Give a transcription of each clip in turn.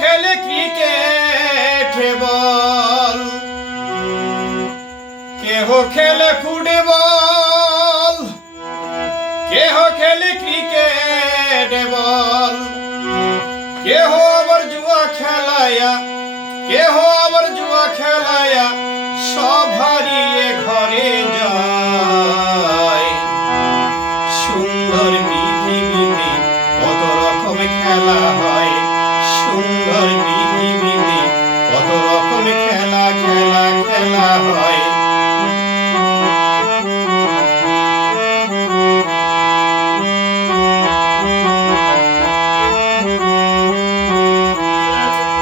খেলে cricket ball, কেহ খেলে ফুটবল, কেহ খেলে ক্রিকেট বল, কেহ আবার জুয়া খেলায়া, কেহ আবার জুয়া খেলায়া সব হারিয়ে ঘরে যায়। সুন্দর পৃথিবীতে কত রকম খেলা হয়, সুন্দর পৃথিবীতে কত রকম খেলা খেলা খেলা হয়।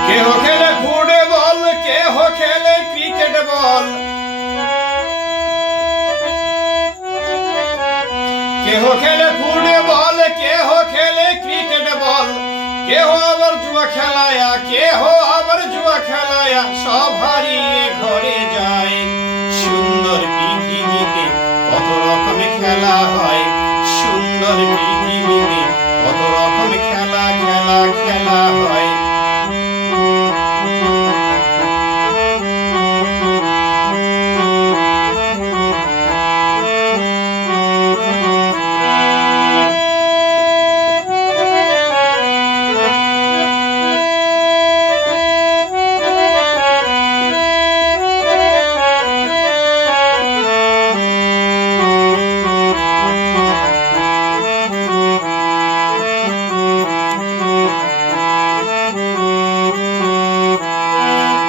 কেহ খেলে ফুটবল, কেহ খেলে ক্রিকেট বল, কেহ খেলে ফুটবল, কেহ খেলে ক্রিকেট বল, কেহ আবার জুয়া খেলায়া, কেহ আবার জুয়া খেলায়া সব হারিয়ে ঘরে যায়। সুন্দর পৃথিবীতে কত রকম খেলা হয়, সুন্দর পৃথিবীতে কত রকম খেলা খেলা খেলা হয়।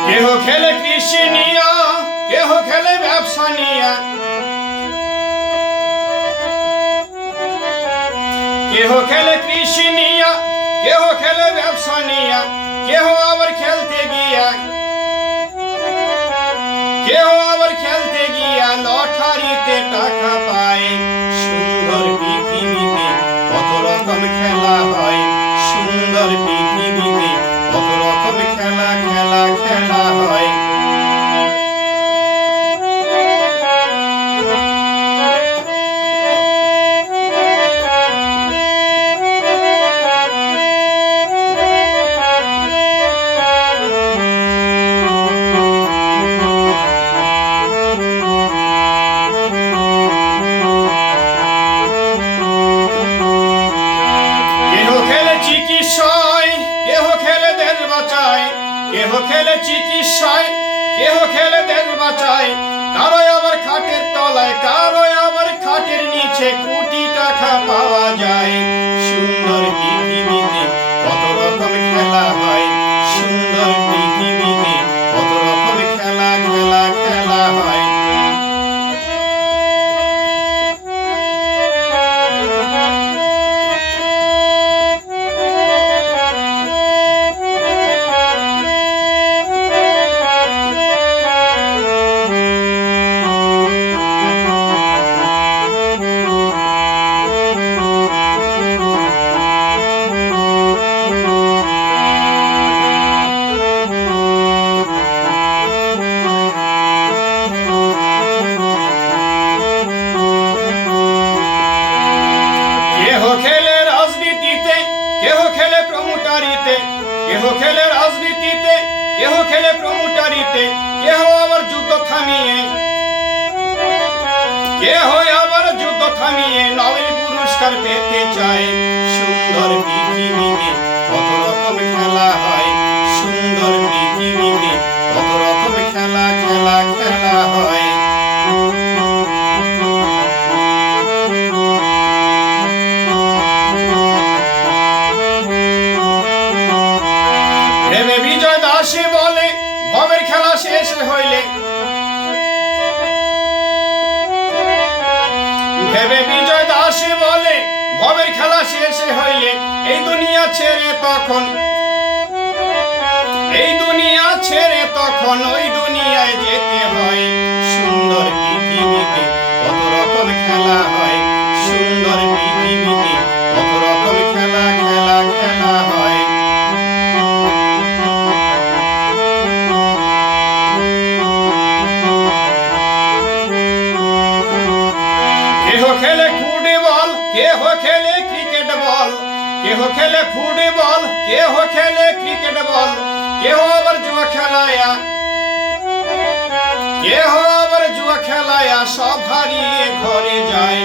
কেহ খেলে কৃষি নিয়া, কেহ খেলে ব্যবসা নিয়া, কেহ খেলে কৃষি নিয়া, কেহ খেলে ব্যবসা নিয়া, কেহ আবার খেলতে গিয়া, কেহ আবার খেলতে গিয়া লটারিতে টাকা পায়। সুন্দর পৃথিবীতে কত রকম খেলা হয়, সুন্দর পৃথিবীতে কত রকম খেলা খেলা খেলা হয়। চিকিৎসায়, কেহ খেলে দেশ বাঁচায়, কেহ খেলে চিকিৎসায়, কেহ খেলে দেশ বাঁচায়, কারো আবার খাটের তলায়, কারো আবার খাটের নিচে কোটি টাকা পাওয়া যায়। সুন্দর পৃথিবীতে কত রকম খেলা হয়, সুন্দর পৃথিবীতে কত রকম খেলা খেলা খেলা হয়। কেহ খেলে রাজনীতিতে, কেহ খেলে প্রমোটারিতে, কেহ খেলে রাজনীতিতে, কেহ খেলে প্রমোটারিতে, কেহ আবার যুদ্ধ থামিয়ে, কেহ আবার যুদ্ধ থামিয়ে নোবেল পুরস্কার পেতে চায়। সুন্দর পৃথিবীতে কত রকম খেলা হয়, সুন্দর পৃথিবীতে কত রকম খেলা খেলা খেলা হয়। ভেবে বিজয় দাসী বলে ভবের খেলা শেষ হইলে, ভেবে বিজয় দাসী বলে ভবের খেলা শেষ হইলে এই দুনিয়া ছেড়ে তখন, এই দুনিয়া ছেড়ে তখন ওই দুনিয়ায় যেতে হয়। সুন্দর পৃথিবীতে কত রকম খেলা হয়, সুন্দর পৃথিবীতে কত রকম খেলা খেলা খেলা হয়। কেহ খেলে ফুটবল, কেহ খেলে ক্রিকেট বল, কেহ খেলে ফুটবল, কেহ খেলে ক্রিকেট বল, কেহ আবার জুয়া খেলায়া, কেহ আবার জুয়া খেলায়া সব হারিয়ে ঘরে যায়।